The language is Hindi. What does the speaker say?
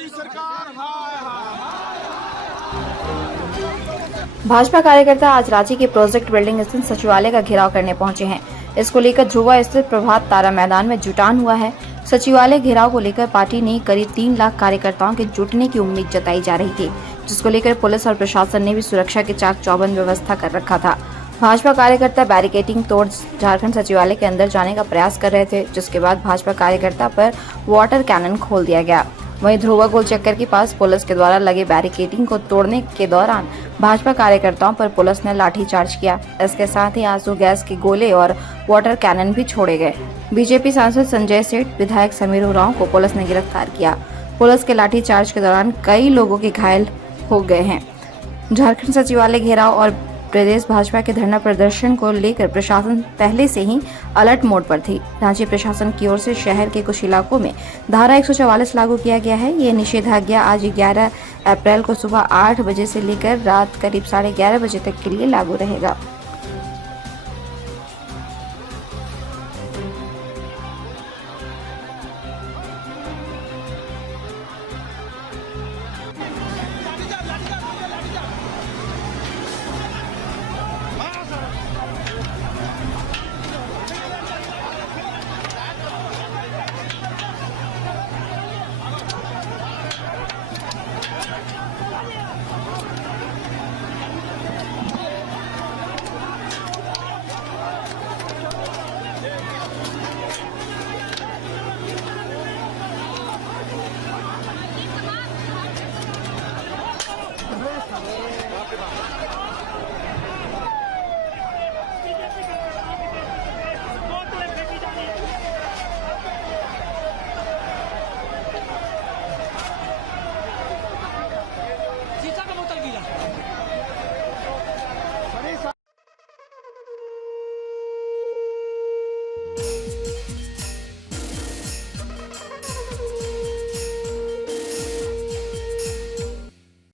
मोदी सरकार हाय हाय। भाजपा कार्यकर्ता आज रांची के प्रोजेक्ट बिल्डिंग स्थित सचिवालय का घेराव करने पहुंचे हैं। इसको लेकर ध्रुवा स्थित प्रभात तारा मैदान में जुटान हुआ है। सचिवालय घेराव को लेकर पार्टी ने करीब 3 लाख कार्यकर्ताओं के जुटने की उम्मीद जताई जा रही थी, जिसको लेकर पुलिस और प्रशासन ने भी सुरक्षा के चाक चौबंद व्यवस्था कर रखा था। भाजपा कार्यकर्ता बैरिकेडिंग तोड़ झारखंड सचिवालय के अंदर जाने का प्रयास कर रहे थे, जिसके बाद भाजपा कार्यकर्ता पर वाटर कैनन खोल दिया गया। वहीं ध्रुवा गोल चक्कर के पास पुलिस के द्वारा लगे बैरिकेडिंग को तोड़ने के दौरान भाजपा कार्यकर्ताओं पर पुलिस ने लाठीचार्ज किया। इसके साथ ही आंसू गैस के गोले और वाटर कैनन भी छोड़े गए। बीजेपी सांसद संजय सेठ, विधायक समीर उरांव को पुलिस ने गिरफ्तार किया। पुलिस के लाठीचार्ज के दौरान कई लोगों के घायल हो गए हैं। झारखंड सचिवालय घेराव और प्रदेश भाजपा के धरना प्रदर्शन को लेकर प्रशासन पहले से ही अलर्ट मोड पर थी। रांची प्रशासन की ओर से शहर के कुछ इलाकों में धारा 144 लागू किया गया है। ये निषेधाज्ञा आज 11 अप्रैल को सुबह 8 बजे से लेकर रात करीब 11:30 बजे तक के लिए लागू रहेगा।